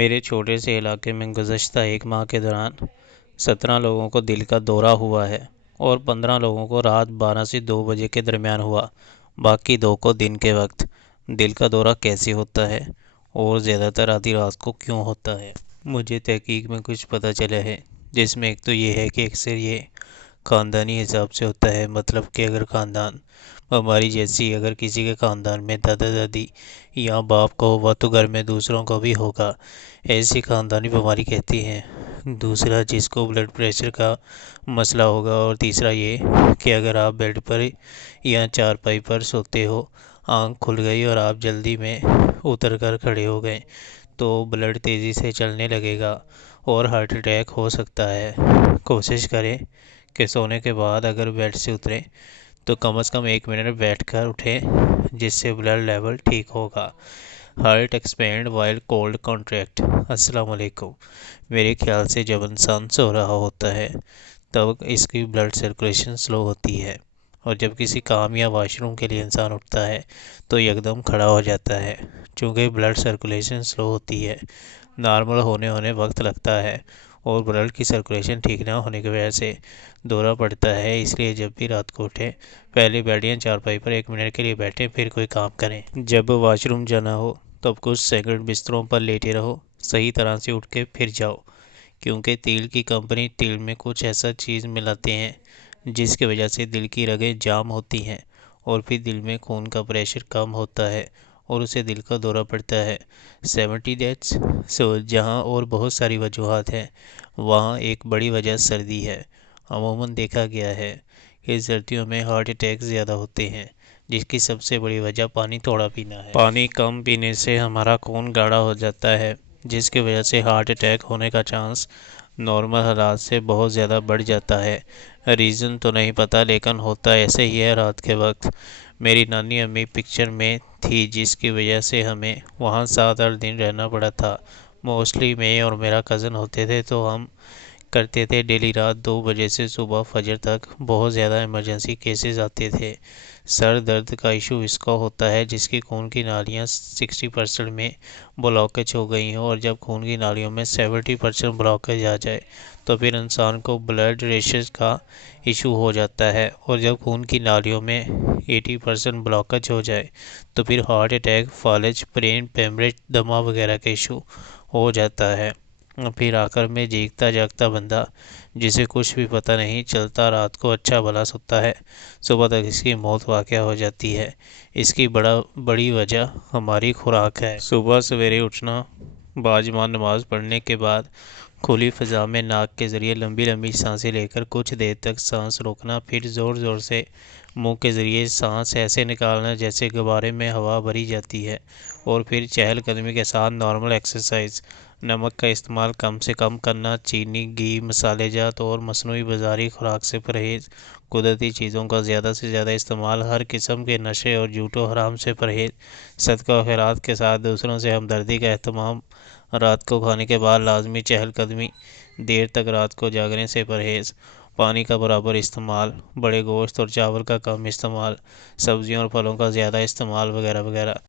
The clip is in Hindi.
मेरे छोटे से इलाके में गुज़श्ता एक माह के दौरान 17 लोगों को दिल का दौरा हुआ है और 15 लोगों को रात 12 से 2 बजे के दरमियान हुआ। बाकी 2 को दिन के वक्त। दिल का दौरा कैसे होता है और ज़्यादातर आधी रात को क्यों होता है? मुझे तहकीक में कुछ पता चला है, जिसमें एक तो ये है कि अक्सर ये ख़ानदानी हिसाब से होता है। मतलब कि अगर ख़ानदान हमारी जैसी अगर किसी के ख़ानदान में दादा दादी या बाप को हुआ तो घर में दूसरों को भी होगा, ऐसी ख़ानदानी बीमारी कहती हैं। दूसरा, जिसको ब्लड प्रेशर का मसला होगा। और तीसरा ये कि अगर आप बेड पर या चारपाई पर सोते हो, आँख खुल गई और आप जल्दी में उतर कर खड़े हो गए तो ब्लड तेज़ी से चलने लगेगा और हार्ट अटैक हो सकता है। कोशिश करें कि सोने के बाद अगर बेड से उतरें तो कम से कम 1 मिनट बैठकर उठें, जिससे ब्लड लेवल ठीक होगा। Heart expand while cold contract. अस्सलाम वालेकुम। मेरे ख्याल से जब इंसान सो रहा होता है तब इसकी ब्लड सर्कुलेशन स्लो होती है, और जब किसी काम या वॉशरूम के लिए इंसान उठता है तो एकदम खड़ा हो जाता है। चूँकि ब्लड सर्कुलेशन स्लो होती है, नॉर्मल होने वक्त लगता है और ब्लड की सर्कुलेशन ठीक ना होने की वजह से दौरा पड़ता है। इसलिए जब भी रात को उठें, पहले बेड या चारपाई पर 1 मिनट के लिए बैठें, फिर कोई काम करें। जब वॉशरूम जाना हो तब कुछ सेकंड बिस्तरों पर लेटे रहो, सही तरह से उठ के फिर जाओ। क्योंकि तेल की कंपनी तेल में कुछ ऐसा चीज़ मिलाते हैं जिसकी वजह से दिल की रगें जाम होती हैं और फिर दिल में खून का प्रेशर कम होता है और उसे दिल का दौरा पड़ता है। 70 डेट्स सो जहाँ और बहुत सारी वजूहत हैं, वहाँ एक बड़ी वजह सर्दी है। अमूमन देखा गया है कि सर्दियों में हार्ट अटैक ज़्यादा होते हैं, जिसकी सबसे बड़ी वजह पानी थोड़ा पीना है। पानी कम पीने से हमारा खून गाढ़ा हो जाता है, जिसकी वजह से हार्ट अटैक होने का चांस नॉर्मल हालात से बहुत ज़्यादा बढ़ जाता है। रीज़न तो नहीं पता, लेकिन होता ऐसे ही है। रात के वक्त मेरी नानी अम्मी पिक्चर में थी, जिसकी वजह से हमें वहाँ 7-8 दिन रहना पड़ा था। मोस्टली मैं और मेरा कज़न होते थे तो हम करते थे डेली रात 2 बजे से सुबह फजर तक बहुत ज़्यादा इमरजेंसी केसेस आते थे। सर दर्द का इशू इसका होता है जिसकी खून की नालियाँ 60% में ब्लॉकेज हो गई हों, और जब खून की नालियों में 70% ब्लॉकेज आ जाए तो फिर इंसान को ब्लड रेशेस का इशू हो जाता है। और जब खून की नालियों में 80% ब्लॉकेज हो जाए तो फिर हार्ट अटैक, फालिज, ब्रेन हेमरेज, दमा वगैरह का इशू हो जाता है। फिर आखिर में जीता जागता बंदा, जिसे कुछ भी पता नहीं चलता, रात को अच्छा भला सोता है, सुबह तक इसकी मौत वाक़या हो जाती है। इसकी बड़ी वजह हमारी खुराक है। सुबह सवेरे उठना, बाजमां नमाज पढ़ने के बाद खुली फ़ज़ा में नाक के ज़रिए लंबी लंबी सांसें लेकर कुछ देर तक सांस रोकना, फिर ज़ोर ज़ोर से मुंह के ज़रिए सांस ऐसे निकालना जैसे गुब्बारे में हवा भरी जाती है, और फिर चहलकदमी के साथ नॉर्मल एक्सरसाइज। नमक का इस्तेमाल कम से कम करना, चीनी, घी, मसालेजात और मसनूई बाज़ारी खुराक से परहेज़, कुदरती चीज़ों का ज़्यादा से ज़्यादा इस्तेमाल, हर किस्म के नशे और झूठो हराम से परहेज़, सदका व खैरात के साथ दूसरों से हमदर्दी का एहतमाम, रात को खाने के बाद लाजमी चहलकदमी, देर तक रात को जागने से परहेज़, पानी का बराबर इस्तेमाल, बड़े गोश्त और चावल का कम इस्तेमाल, सब्ज़ियों और फलों का ज़्यादा इस्तेमाल वगैरह वगैरह।